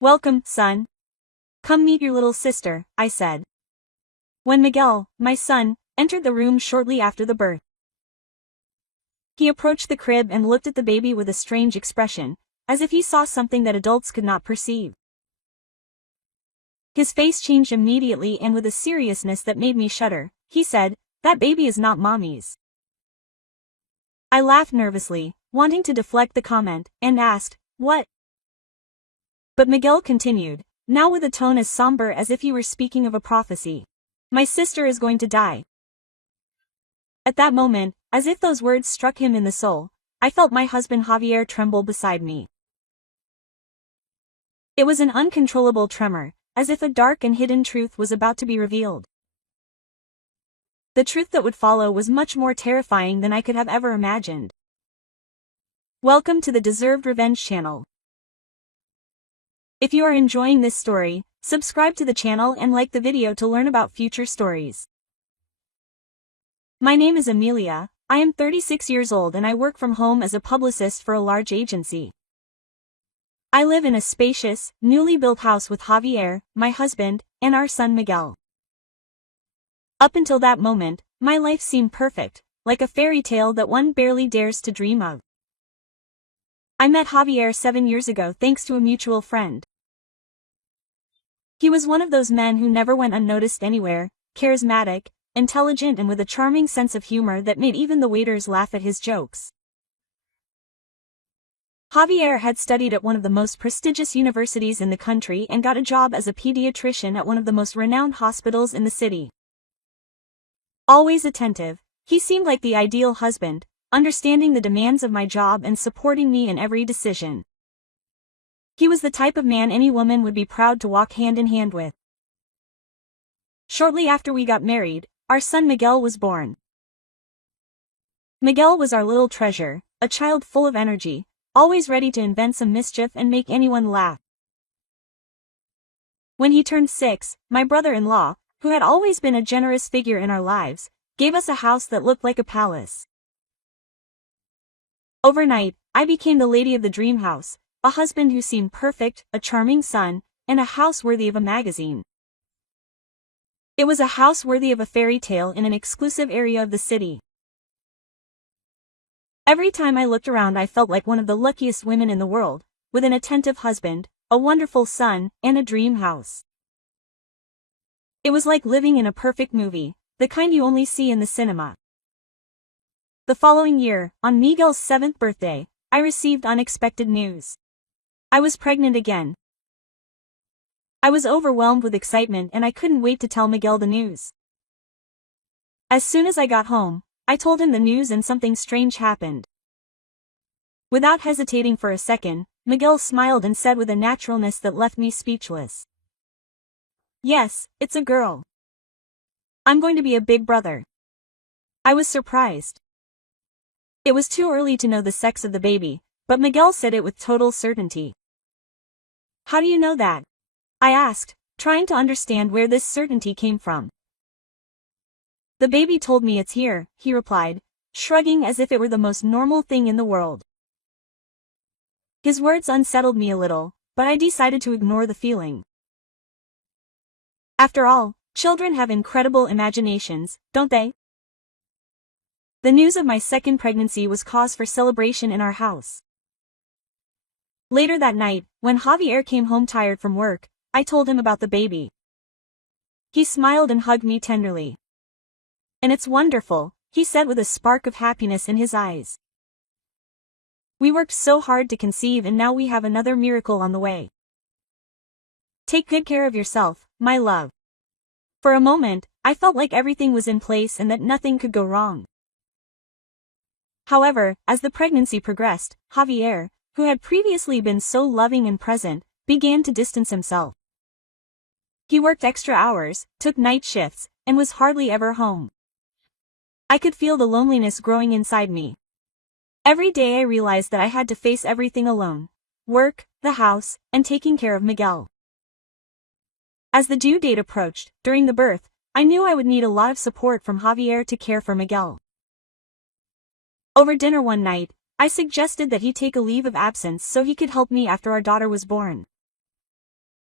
Welcome, son. Come meet your little sister, I said. When Miguel, my son, entered the room shortly after the birth. He approached the crib and looked at the baby with a strange expression, as if he saw something that adults could not perceive. His face changed immediately, and with a seriousness that made me shudder, he said, "That baby is not mommy's." I laughed nervously, wanting to deflect the comment, and asked, "What?" But Miguel continued, now with a tone as somber as if he were speaking of a prophecy. "My sister is going to die." At that moment, as if those words struck him in the soul, I felt my husband Javier tremble beside me. It was an uncontrollable tremor, as if a dark and hidden truth was about to be revealed. The truth that would follow was much more terrifying than I could have ever imagined. Welcome to the Deserved Revenge channel. If you are enjoying this story, subscribe to the channel and like the video to learn about future stories. My name is Amelia, I am 36 years old and I work from home as a publicist for a large agency. I live in a spacious, newly built house with Javier, my husband, and our son Miguel. Up until that moment, my life seemed perfect, like a fairy tale that one barely dares to dream of. I met Javier 7 years ago thanks to a mutual friend. He was one of those men who never went unnoticed anywhere, charismatic, intelligent and with a charming sense of humor that made even the waiters laugh at his jokes. Javier had studied at one of the most prestigious universities in the country and got a job as a pediatrician at one of the most renowned hospitals in the city. Always attentive, he seemed like the ideal husband, understanding the demands of my job and supporting me in every decision. He was the type of man any woman would be proud to walk hand in hand with. Shortly after we got married, our son Miguel was born. Miguel was our little treasure, a child full of energy, always ready to invent some mischief and make anyone laugh. When he turned 6, my brother-in-law, who had always been a generous figure in our lives, gave us a house that looked like a palace. Overnight, I became the lady of the dream house, a husband who seemed perfect, a charming son, and a house worthy of a magazine. It was a house worthy of a fairy tale in an exclusive area of the city. Every time I looked around I felt like one of the luckiest women in the world, with an attentive husband, a wonderful son, and a dream house. It was like living in a perfect movie, the kind you only see in the cinema. The following year, on Miguel's 7th birthday, I received unexpected news. I was pregnant again. I was overwhelmed with excitement and I couldn't wait to tell Miguel the news. As soon as I got home, I told him the news and something strange happened. Without hesitating for a second, Miguel smiled and said with a naturalness that left me speechless. "Yes, it's a girl. I'm going to be a big brother." I was surprised. It was too early to know the sex of the baby, but Miguel said it with total certainty. "How do you know that?" I asked, trying to understand where this certainty came from. "The baby told me it's here," he replied, shrugging as if it were the most normal thing in the world. His words unsettled me a little, but I decided to ignore the feeling. After all, children have incredible imaginations, don't they? The news of my second pregnancy was cause for celebration in our house. Later that night, when Javier came home tired from work, I told him about the baby. He smiled and hugged me tenderly. "And it's wonderful," he said with a spark of happiness in his eyes. "We worked so hard to conceive and now we have another miracle on the way. Take good care of yourself, my love." For a moment, I felt like everything was in place and that nothing could go wrong. However, as the pregnancy progressed, Javier, who had previously been so loving and present, began to distance himself. He worked extra hours, took night shifts, and was hardly ever home. I could feel the loneliness growing inside me. Every day I realized that I had to face everything alone: work, the house, and taking care of Miguel. As the due date approached, during the birth, I knew I would need a lot of support from Javier to care for Miguel. Over dinner one night, I suggested that he take a leave of absence so he could help me after our daughter was born.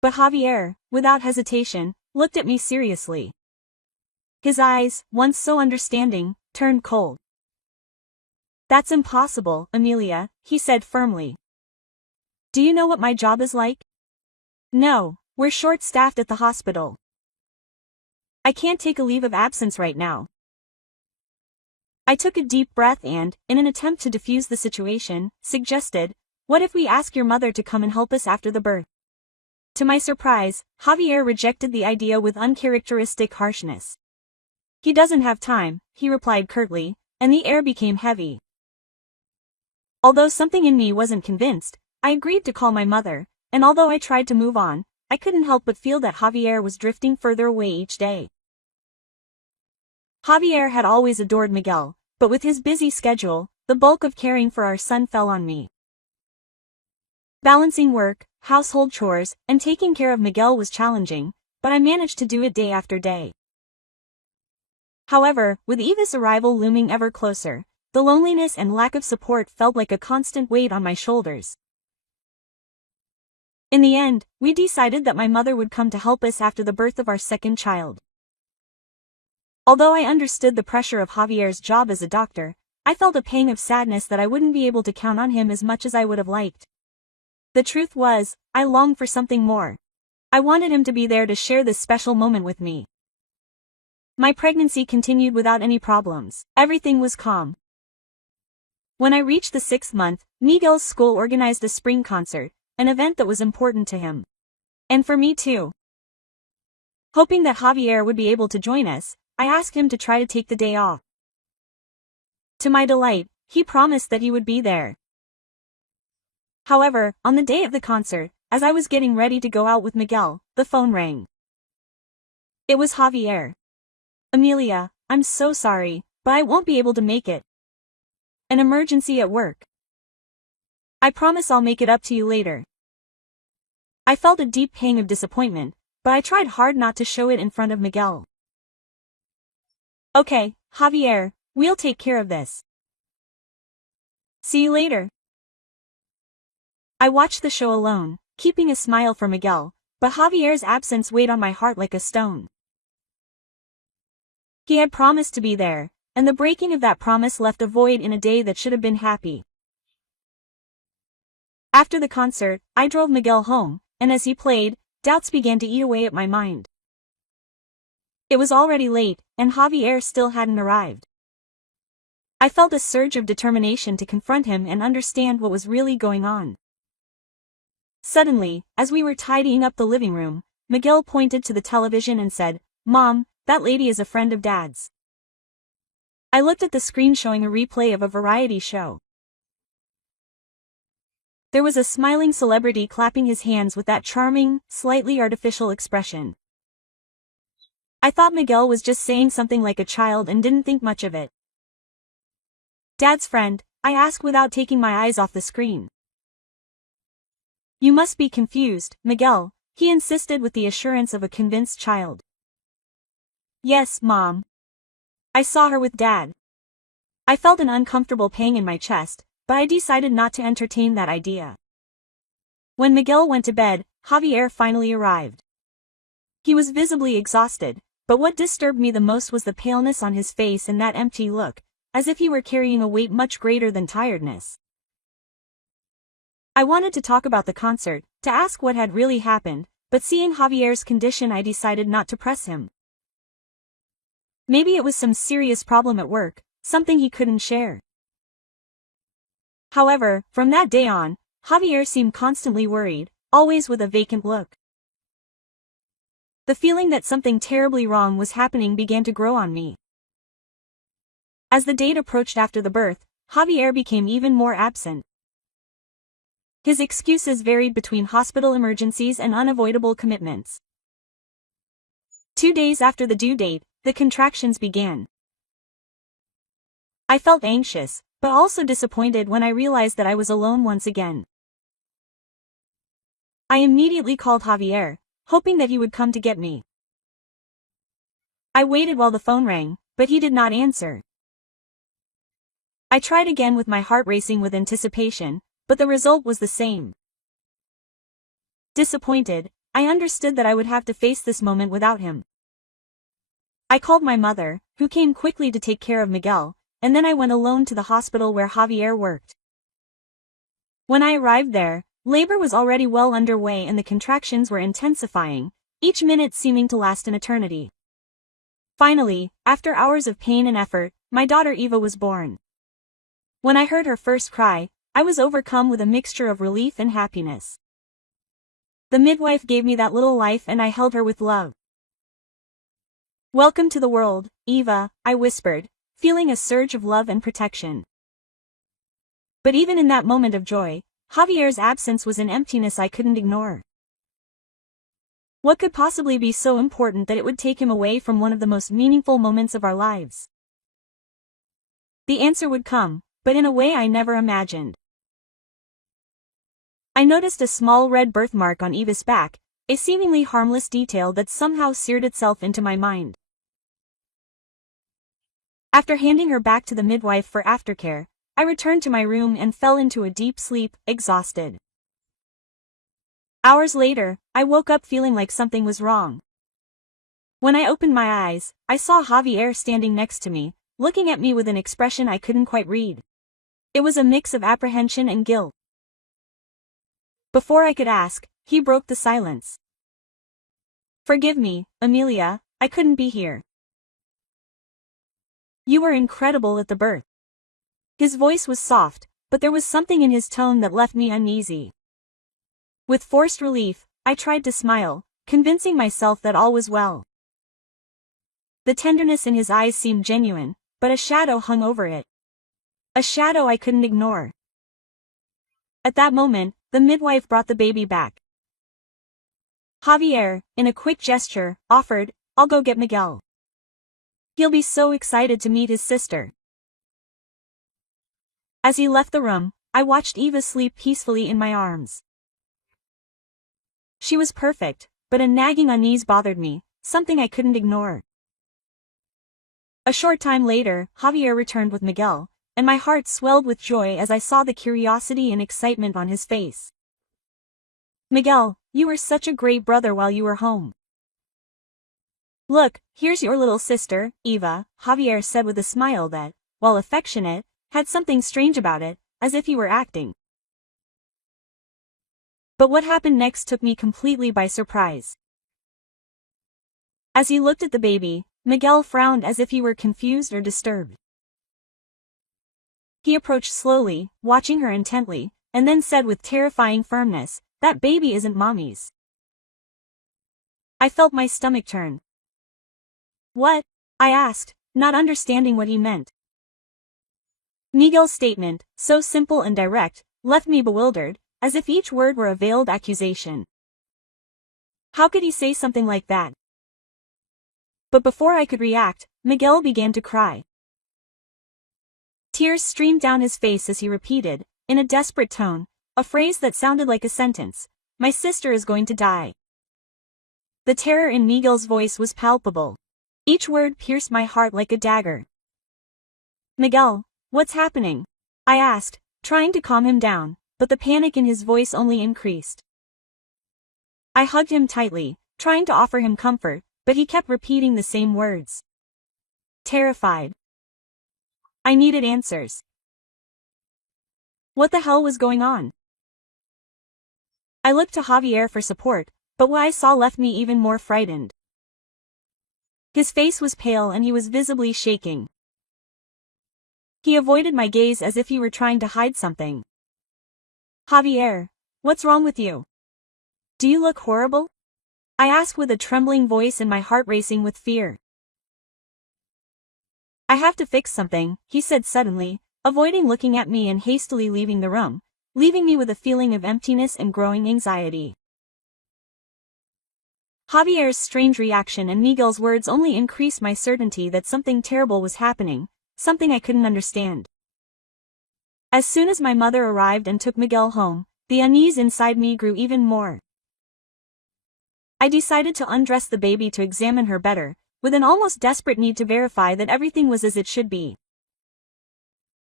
But Javier, without hesitation, looked at me seriously. His eyes, once so understanding, turned cold. "That's impossible, Amelia," he said firmly. "Do you know what my job is like? No, we're short-staffed at the hospital. I can't take a leave of absence right now." I took a deep breath and, in an attempt to defuse the situation, suggested, "What if we ask your mother to come and help us after the birth?" To my surprise, Javier rejected the idea with uncharacteristic harshness. "He doesn't have time," he replied curtly, and the air became heavy. Although something in me wasn't convinced, I agreed to call my mother, and although I tried to move on, I couldn't help but feel that Javier was drifting further away each day. Javier had always adored Miguel, but with his busy schedule, the bulk of caring for our son fell on me. Balancing work, household chores, and taking care of Miguel was challenging, but I managed to do it day after day. However, with Eva's arrival looming ever closer, the loneliness and lack of support felt like a constant weight on my shoulders. In the end, we decided that my mother would come to help us after the birth of our second child. Although I understood the pressure of Javier's job as a doctor, I felt a pang of sadness that I wouldn't be able to count on him as much as I would have liked. The truth was, I longed for something more. I wanted him to be there to share this special moment with me. My pregnancy continued without any problems. Everything was calm. When I reached the 6th month, Miguel's school organized a spring concert, an event that was important to him. And for me too. Hoping that Javier would be able to join us, I asked him to try to take the day off. To my delight, he promised that he would be there. However, on the day of the concert, as I was getting ready to go out with Miguel, the phone rang. It was Javier. "Amelia, I'm so sorry, but I won't be able to make it. An emergency at work. I promise I'll make it up to you later." I felt a deep pang of disappointment, but I tried hard not to show it in front of Miguel. "Okay, Javier, we'll take care of this. See you later." I watched the show alone, keeping a smile for Miguel, but Javier's absence weighed on my heart like a stone. He had promised to be there, and the breaking of that promise left a void in a day that should have been happy. After the concert, I drove Miguel home, and as he played, doubts began to eat away at my mind. It was already late, and Javier still hadn't arrived. I felt a surge of determination to confront him and understand what was really going on. Suddenly, as we were tidying up the living room, Miguel pointed to the television and said, "Mom, that lady is a friend of Dad's." I looked at the screen showing a replay of a variety show. There was a smiling celebrity clapping his hands with that charming, slightly artificial expression. I thought Miguel was just saying something like a child and didn't think much of it. "Dad's friend?" I asked without taking my eyes off the screen. "You must be confused, Miguel," he insisted with the assurance of a convinced child. "Yes, Mom. I saw her with Dad." I felt an uncomfortable pang in my chest, but I decided not to entertain that idea. When Miguel went to bed, Javier finally arrived. He was visibly exhausted, but what disturbed me the most was the paleness on his face and that empty look, as if he were carrying a weight much greater than tiredness. I wanted to talk about the concert, to ask what had really happened, but seeing Javier's condition I decided not to press him. Maybe it was some serious problem at work, something he couldn't share. However, from that day on, Javier seemed constantly worried, always with a vacant look. The feeling that something terribly wrong was happening began to grow on me. As the date approached after the birth, Javier became even more absent. His excuses varied between hospital emergencies and unavoidable commitments. 2 days after the due date, the contractions began. I felt anxious, but also disappointed when I realized that I was alone once again. I immediately called Javier, hoping that he would come to get me. I waited while the phone rang, but he did not answer. I tried again with my heart racing with anticipation, but the result was the same. Disappointed, I understood that I would have to face this moment without him. I called my mother, who came quickly to take care of Miguel, and then I went alone to the hospital where Javier worked. When I arrived there, labor was already well underway and the contractions were intensifying, each minute seeming to last an eternity. Finally, after hours of pain and effort, my daughter Eva was born. When I heard her first cry, I was overcome with a mixture of relief and happiness. The midwife gave me that little life and I held her with love. "Welcome to the world, Eva," I whispered, feeling a surge of love and protection. But even in that moment of joy, Javier's absence was an emptiness I couldn't ignore. What could possibly be so important that it would take him away from one of the most meaningful moments of our lives? The answer would come, but in a way I never imagined. I noticed a small red birthmark on Eva's back, a seemingly harmless detail that somehow seared itself into my mind. After handing her back to the midwife for aftercare, I returned to my room and fell into a deep sleep, exhausted. Hours later, I woke up feeling like something was wrong. When I opened my eyes, I saw Javier standing next to me, looking at me with an expression I couldn't quite read. It was a mix of apprehension and guilt. Before I could ask, he broke the silence. "Forgive me, Amelia, I couldn't be here. You were incredible at the birth." His voice was soft, but there was something in his tone that left me uneasy. With forced relief, I tried to smile, convincing myself that all was well. The tenderness in his eyes seemed genuine, but a shadow hung over it. A shadow I couldn't ignore. At that moment, the midwife brought the baby back. Javier, in a quick gesture, offered, "I'll go get Miguel. He'll be so excited to meet his sister." As he left the room, I watched Eva sleep peacefully in my arms. She was perfect, but a nagging unease bothered me, something I couldn't ignore. A short time later, Javier returned with Miguel, and my heart swelled with joy as I saw the curiosity and excitement on his face. "Miguel, you were such a great brother while you were home." "Look, here's your little sister, Eva," Javier said with a smile that, while affectionate, had something strange about it, as if he were acting. But what happened next took me completely by surprise. As he looked at the baby, Miguel frowned as if he were confused or disturbed. He approached slowly, watching her intently, and then said with terrifying firmness, "That baby isn't mommy's." I felt my stomach turn. "What?" I asked, not understanding what he meant. Miguel's statement, so simple and direct, left me bewildered, as if each word were a veiled accusation. How could he say something like that? But before I could react, Miguel began to cry. Tears streamed down his face as he repeated, in a desperate tone, a phrase that sounded like a sentence, "My sister is going to die." The terror in Miguel's voice was palpable. Each word pierced my heart like a dagger. "Miguel, what's happening?" I asked, trying to calm him down, but the panic in his voice only increased. I hugged him tightly, trying to offer him comfort, but he kept repeating the same words. Terrified. I needed answers. What the hell was going on? I looked to Javier for support, but what I saw left me even more frightened. His face was pale and he was visibly shaking. He avoided my gaze as if he were trying to hide something. "Javier, what's wrong with you? Do you look horrible?" I asked with a trembling voice and my heart racing with fear. "I have to fix something," he said suddenly, avoiding looking at me and hastily leaving the room, leaving me with a feeling of emptiness and growing anxiety. Javier's strange reaction and Miguel's words only increased my certainty that something terrible was happening, something I couldn't understand. As soon as my mother arrived and took Miguel home, the unease inside me grew even more. I decided to undress the baby to examine her better, with an almost desperate need to verify that everything was as it should be.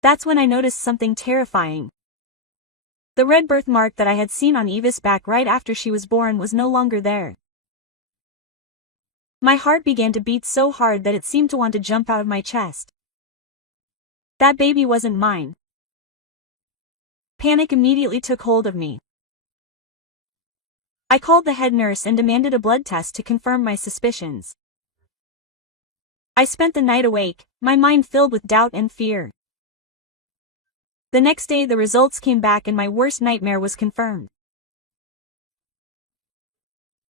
That's when I noticed something terrifying. The red birthmark that I had seen on Eva's back right after she was born was no longer there. My heart began to beat so hard that it seemed to want to jump out of my chest. That baby wasn't mine. Panic immediately took hold of me. I called the head nurse and demanded a blood test to confirm my suspicions. I spent the night awake, my mind filled with doubt and fear. The next day the results came back and my worst nightmare was confirmed.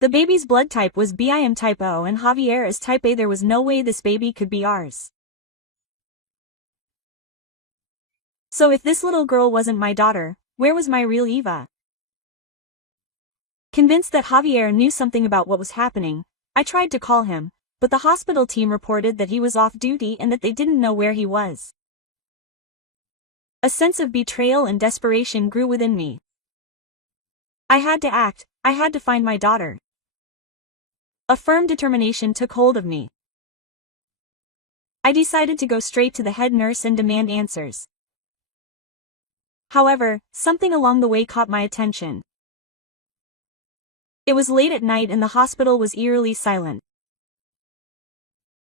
The baby's blood type was B. I am type O and Javier is type A. There was no way this baby could be ours. So if this little girl wasn't my daughter, where was my real Eva? Convinced that Javier knew something about what was happening, I tried to call him, but the hospital team reported that he was off duty and that they didn't know where he was. A sense of betrayal and desperation grew within me. I had to act, I had to find my daughter. A firm determination took hold of me. I decided to go straight to the head nurse and demand answers. However, something along the way caught my attention. It was late at night and the hospital was eerily silent.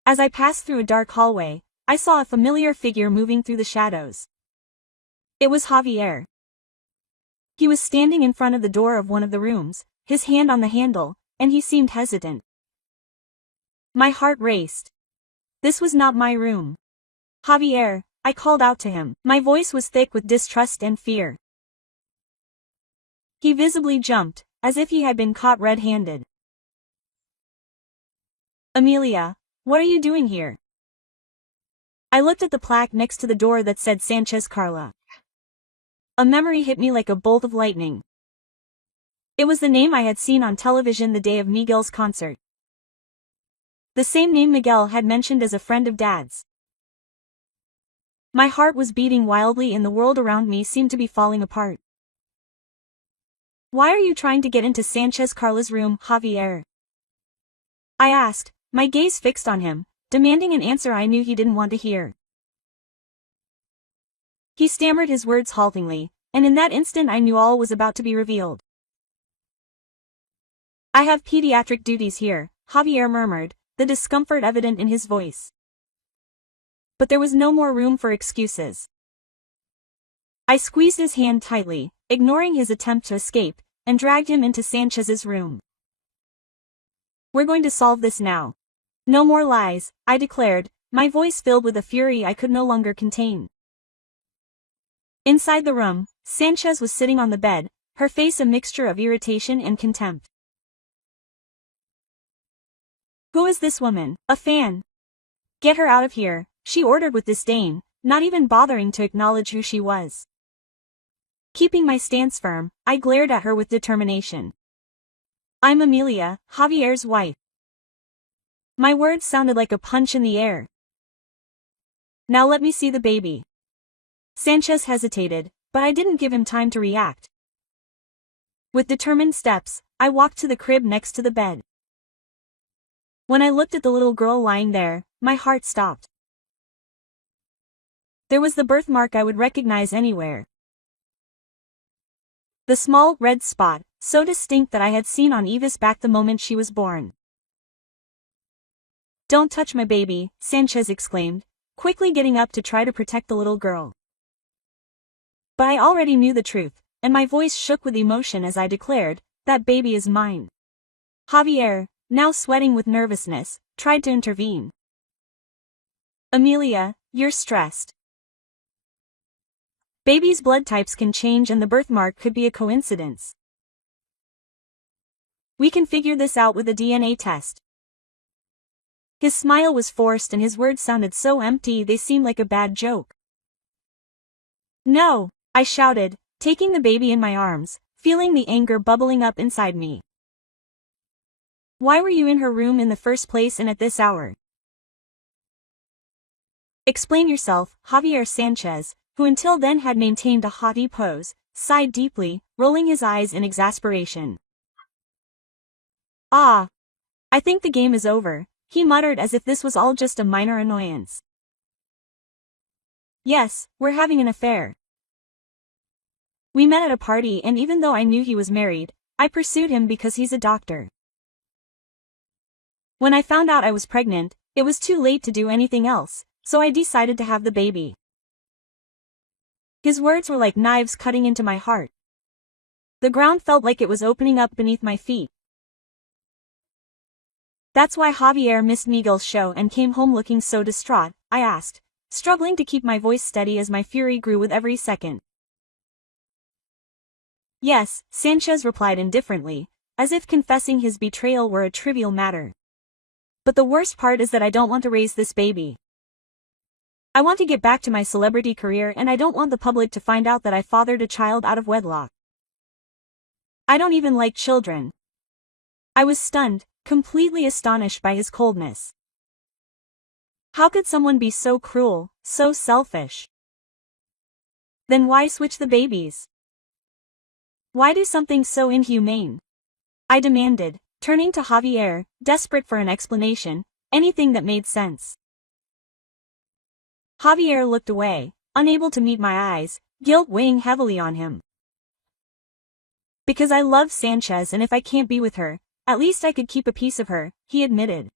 As I passed through a dark hallway, I saw a familiar figure moving through the shadows. It was Javier. He was standing in front of the door of one of the rooms, his hand on the handle, and he seemed hesitant. My heart raced. This was not my room. Javier, I called out to him. My voice was thick with distrust and fear. He visibly jumped, as if he had been caught red-handed. Amelia, what are you doing here? I looked at the plaque next to the door that said Sanchez Carla. A memory hit me like a bolt of lightning. It was the name I had seen on television the day of Miguel's concert. The same name Miguel had mentioned as a friend of Dad's. My heart was beating wildly and the world around me seemed to be falling apart. Why are you trying to get into Sanchez Carla's room, Javier? I asked, my gaze fixed on him, demanding an answer I knew he didn't want to hear. He stammered his words haltingly, and in that instant I knew all was about to be revealed. I have pediatric duties here, Javier murmured, the discomfort evident in his voice. But there was no more room for excuses. I squeezed his hand tightly, ignoring his attempt to escape, and dragged him into Sanchez's room. We're going to solve this now. No more lies, I declared, my voice filled with a fury I could no longer contain. Inside the room, Sanchez was sitting on the bed, her face a mixture of irritation and contempt. Who is this woman? A fan? Get her out of here, she ordered with disdain, not even bothering to acknowledge who she was. Keeping my stance firm, I glared at her with determination. I'm Amelia, Javier's wife. My words sounded like a punch in the air. Now let me see the baby. Sanchez hesitated, but I didn't give him time to react. With determined steps, I walked to the crib next to the bed. When I looked at the little girl lying there, my heart stopped. There was the birthmark I would recognize anywhere. The small, red spot, so distinct that I had seen on Eva's back the moment she was born. Don't touch my baby, Sanchez exclaimed, quickly getting up to try to protect the little girl. But I already knew the truth, and my voice shook with emotion as I declared, that baby is mine. Javier, now sweating with nervousness, tried to intervene. Amelia, you're stressed. Babies' blood types can change and the birthmark could be a coincidence. We can figure this out with a DNA test. His smile was forced and his words sounded so empty they seemed like a bad joke. No, I shouted, taking the baby in my arms, feeling the anger bubbling up inside me. Why were you in her room in the first place and at this hour? Explain yourself, Javier. Sanchez, who until then had maintained a haughty pose, sighed deeply, rolling his eyes in exasperation. Ah! I think the game is over, he muttered as if this was all just a minor annoyance. Yes, we're having an affair. We met at a party, and even though I knew he was married, I pursued him because he's a doctor. When I found out I was pregnant, it was too late to do anything else, so I decided to have the baby. His words were like knives cutting into my heart. The ground felt like it was opening up beneath my feet. "That's why Javier missed Miguel's show and came home looking so distraught?" I asked, struggling to keep my voice steady as my fury grew with every second. "Yes," Sanchez replied indifferently, as if confessing his betrayal were a trivial matter. "But the worst part is that I don't want to raise this baby. I want to get back to my celebrity career, and I don't want the public to find out that I fathered a child out of wedlock. I don't even like children." I was stunned, completely astonished by his coldness. How could someone be so cruel, so selfish? Then why switch the babies? Why do something so inhumane? I demanded, turning to Javier, desperate for an explanation, anything that made sense. Javier looked away, unable to meet my eyes, guilt weighing heavily on him. "Because I love Sanchez, and if I can't be with her, at least I could keep a piece of her," he admitted.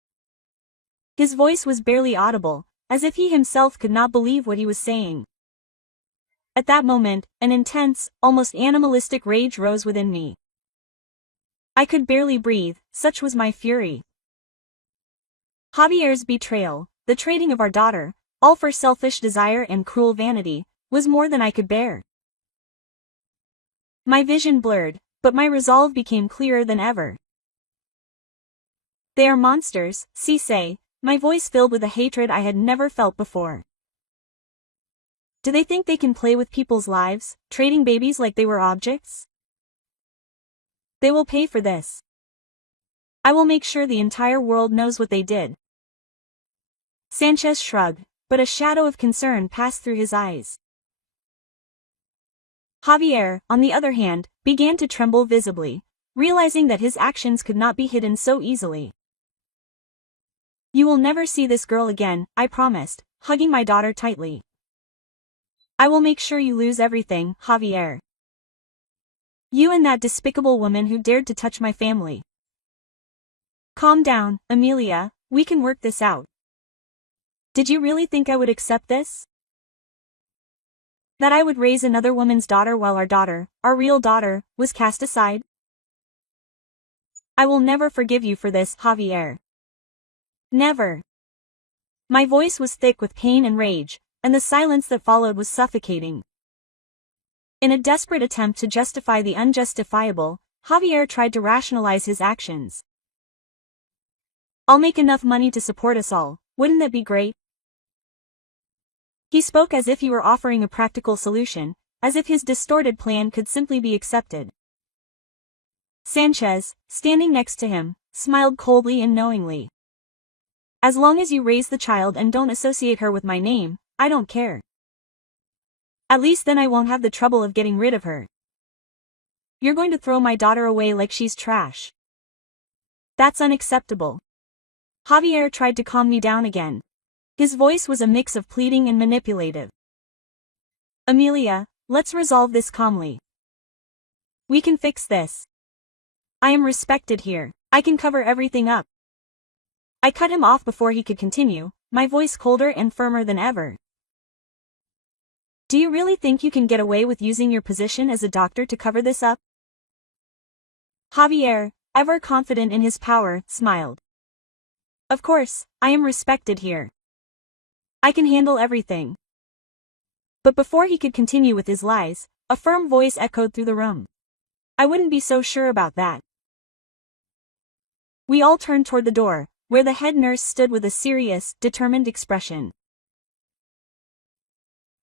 His voice was barely audible, as if he himself could not believe what he was saying. At that moment, an intense, almost animalistic rage rose within me. I could barely breathe, such was my fury. Javier's betrayal, the trading of our daughter, all for selfish desire and cruel vanity, was more than I could bear. My vision blurred, but my resolve became clearer than ever. "They are monsters," she said, my voice filled with a hatred I had never felt before. "Do they think they can play with people's lives, trading babies like they were objects? They will pay for this. I will make sure the entire world knows what they did." Sanchez shrugged, but a shadow of concern passed through his eyes. Javier, on the other hand, began to tremble visibly, realizing that his actions could not be hidden so easily. "You will never see this girl again," I promised, hugging my daughter tightly. "I will make sure you lose everything, Javier. You and that despicable woman who dared to touch my family." "Calm down, Amelia, we can work this out. Did you really think I would accept this? That I would raise another woman's daughter while our daughter, our real daughter, was cast aside? I will never forgive you for this, Javier. Never." My voice was thick with pain and rage, and the silence that followed was suffocating. In a desperate attempt to justify the unjustifiable, Javier tried to rationalize his actions. "I'll make enough money to support us all, wouldn't that be great?" He spoke as if he were offering a practical solution, as if his distorted plan could simply be accepted. Sanchez, standing next to him, smiled coldly and knowingly. "As long as you raise the child and don't associate her with my name, I don't care. At least then I won't have the trouble of getting rid of her. You're going to throw my daughter away like she's trash. That's unacceptable." Javier tried to calm me down again. His voice was a mix of pleading and manipulative. "Amelia, let's resolve this calmly. We can fix this. I am respected here. I can cover everything up." I cut him off before he could continue, my voice colder and firmer than ever. "Do you really think you can get away with using your position as a doctor to cover this up?" Javier, ever confident in his power, smiled. "Of course, I am respected here. I can handle everything." But before he could continue with his lies, a firm voice echoed through the room. "I wouldn't be so sure about that." We all turned toward the door, where the head nurse stood with a serious, determined expression.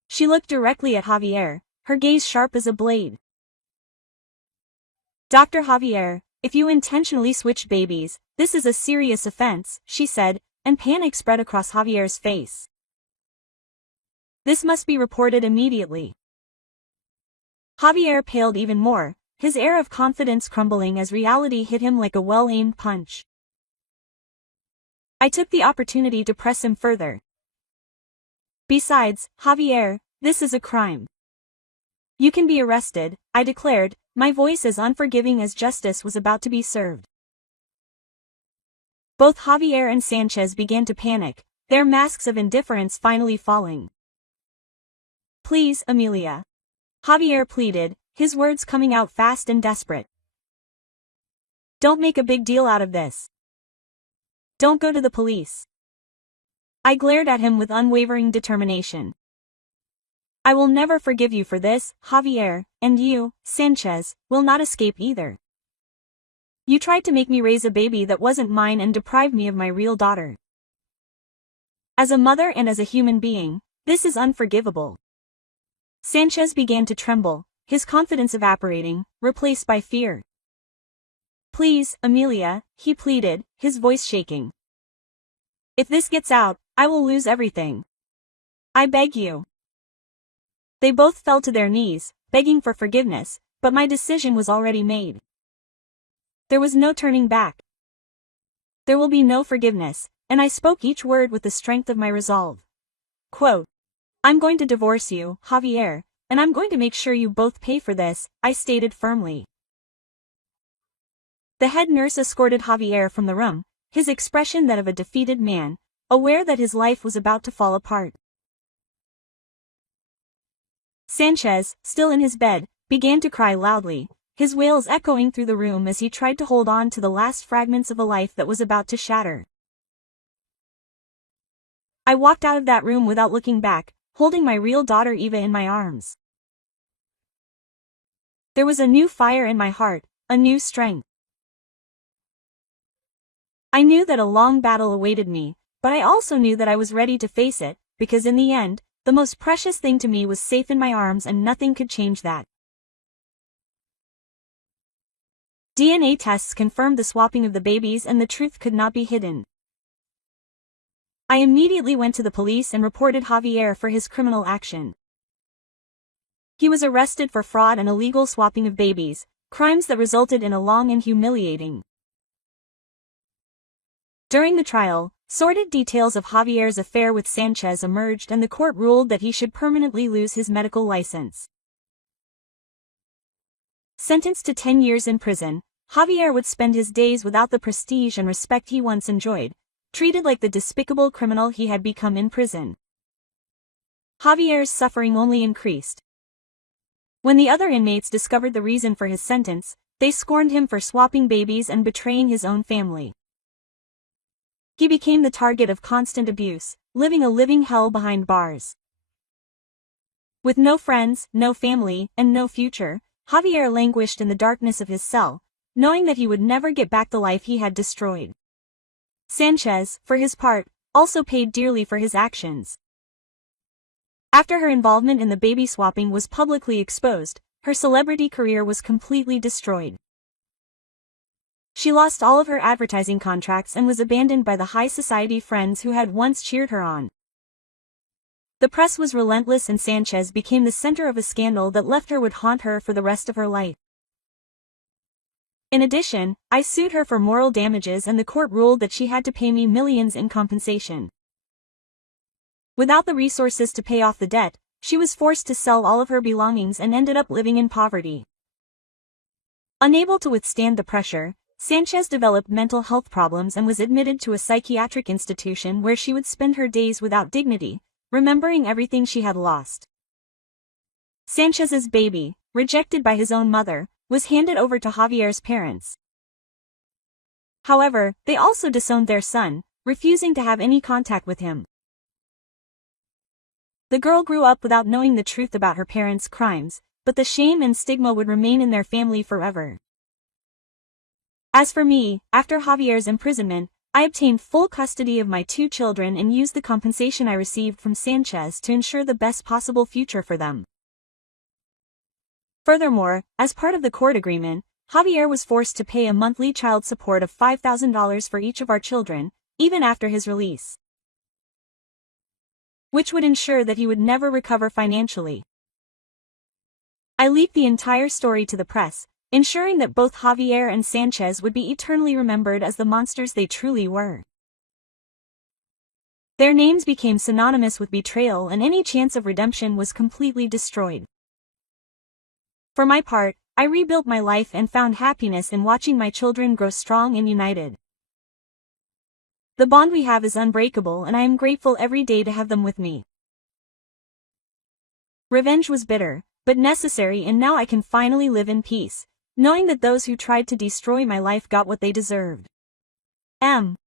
She looked directly at Javier, her gaze sharp as a blade. "Dr. Javier, if you intentionally switched babies, this is a serious offense," she said, and panic spread across Javier's face. "This must be reported immediately." Javier paled even more, his air of confidence crumbling as reality hit him like a well-aimed punch. I took the opportunity to press him further. "Besides, Javier, this is a crime. You can be arrested, I declared, my voice as unforgiving as justice was about to be served. Both Javier and Sanchez began to panic, their masks of indifference finally falling. Please, Amelia. Javier pleaded, his words coming out fast and desperate. Don't make a big deal out of this. Don't go to the police. I glared at him with unwavering determination. I will never forgive you for this, Javier, and you, Sanchez, will not escape either. You tried to make me raise a baby that wasn't mine and deprive me of my real daughter. As a mother and as a human being, this is unforgivable. Sanchez began to tremble, his confidence evaporating, replaced by fear. Please, Amelia, he pleaded, his voice shaking. If this gets out, I will lose everything. I beg you. They both fell to their knees, begging for forgiveness, but my decision was already made. There was no turning back. There will be no forgiveness, and I spoke each word with the strength of my resolve. Quote, I'm going to divorce you, Javier, and I'm going to make sure you both pay for this, I stated firmly. The head nurse escorted Javier from the room, his expression that of a defeated man, aware that his life was about to fall apart. Sanchez, still in his bed, began to cry loudly, his wails echoing through the room as he tried to hold on to the last fragments of a life that was about to shatter. I walked out of that room without looking back, holding my real daughter Eva in my arms. There was a new fire in my heart, a new strength. I knew that a long battle awaited me, but I also knew that I was ready to face it, because in the end, the most precious thing to me was safe in my arms and nothing could change that. DNA tests confirmed the swapping of the babies and the truth could not be hidden. I immediately went to the police and reported Javier for his criminal action. He was arrested for fraud and illegal swapping of babies, crimes that resulted in a long and humiliating. During the trial, sordid details of Javier's affair with Sanchez emerged and the court ruled that he should permanently lose his medical license. Sentenced to 10 years in prison, Javier would spend his days without the prestige and respect he once enjoyed, treated like the despicable criminal he had become in prison. Javier's suffering only increased. When the other inmates discovered the reason for his sentence, they scorned him for swapping babies and betraying his own family. He became the target of constant abuse, living a living hell behind bars. With no friends, no family, and no future, Javier languished in the darkness of his cell, knowing that he would never get back the life he had destroyed. Sanchez, for his part, also paid dearly for his actions. After her involvement in the baby swapping was publicly exposed, her celebrity career was completely destroyed. She lost all of her advertising contracts and was abandoned by the high society friends who had once cheered her on. The press was relentless and Sanchez became the center of a scandal that left her would haunt her for the rest of her life. In addition, I sued her for moral damages and the court ruled that she had to pay me millions in compensation. Without the resources to pay off the debt, she was forced to sell all of her belongings and ended up living in poverty. Unable to withstand the pressure, Sanchez developed mental health problems and was admitted to a psychiatric institution where she would spend her days without dignity, remembering everything she had lost. Sanchez's baby, rejected by his own mother, was handed over to Javier's parents. However, they also disowned their son, refusing to have any contact with him. The girl grew up without knowing the truth about her parents' crimes, but the shame and stigma would remain in their family forever. As for me, after Javier's imprisonment, I obtained full custody of my 2 children and used the compensation I received from Sanchez to ensure the best possible future for them. Furthermore, as part of the court agreement, Javier was forced to pay a monthly child support of $5,000 for each of our children, even after his release, which would ensure that he would never recover financially. I leaked the entire story to the press, ensuring that both Javier and Sanchez would be eternally remembered as the monsters they truly were. Their names became synonymous with betrayal and any chance of redemption was completely destroyed. For my part, I rebuilt my life and found happiness in watching my children grow strong and united. The bond we have is unbreakable and I am grateful every day to have them with me. Revenge was bitter, but necessary, and now I can finally live in peace, knowing that those who tried to destroy my life got what they deserved.